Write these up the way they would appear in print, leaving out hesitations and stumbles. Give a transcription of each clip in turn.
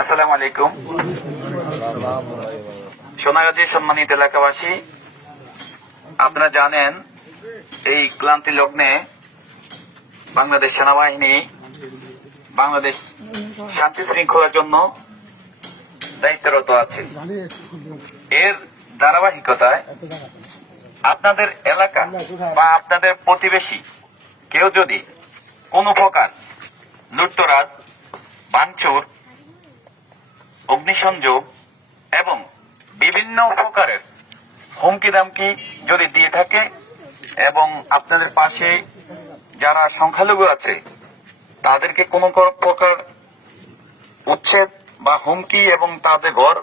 আসসালামু আলাইকুম। সোনাগাজীর সম্মানিত এলাকাবাসী, আপনারা জানেন এই ক্লান্তি লগ্নে বাংলাদেশ সেনাবাহিনী বাংলাদেশ শান্তি শৃঙ্খলার জন্য দায়িত্বরত আছে। এর ধারাবাহিকতায় আপনাদের এলাকা বা আপনাদের প্রতিবেশী কেউ যদি কোন প্রকার লুটতরাজ, ভাঙচুর, অগ্নিসংযোগ এবং বিভিন্ন প্রকারের হুমকি দামকি যদি দিয়ে থাকে এবং আপনাদের পাশে যারা সংখ্যালঘু আছে তাদেরকে কোনো প্রকার উচ্ছেদ বা হুমকি এবং তাদের ঘর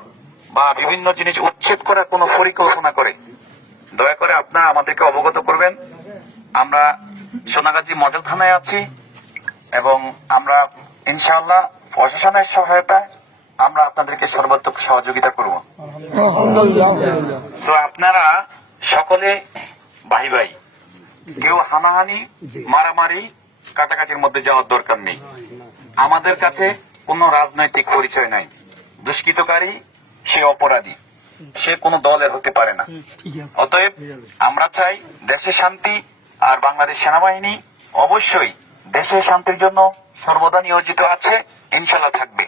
বা বিভিন্ন জিনিস উচ্ছেদ করার কোনো পরিকল্পনা করে, দয়া করে আপনারা আমাদেরকে অবগত করবেন। আমরা সোনাগাজী মডেল থানায় আছি এবং আমরা ইনশাআল্লাহ প্রশাসনের সহায়তায় আমরা আপনাদেরকে সর্বাত্মক সহযোগিতা করব। সো আপনারা সকলে ভাই ভাই, কেউ হানাহানি, মারামারি, কাটাকাটির মধ্যে যাওয়ার দরকার নেই। আমাদের কাছে কোনো রাজনৈতিক পরিচয় নাই। দুষ্কৃতকারী সে অপরাধী, সে কোনো দলের হতে পারে না। অতএব আমরা চাই দেশে শান্তি, আর বাংলাদেশ সেনাবাহিনী অবশ্যই দেশের শান্তির জন্য সর্বদা নিয়োজিত আছে, ইনশাল্লাহ থাকবে।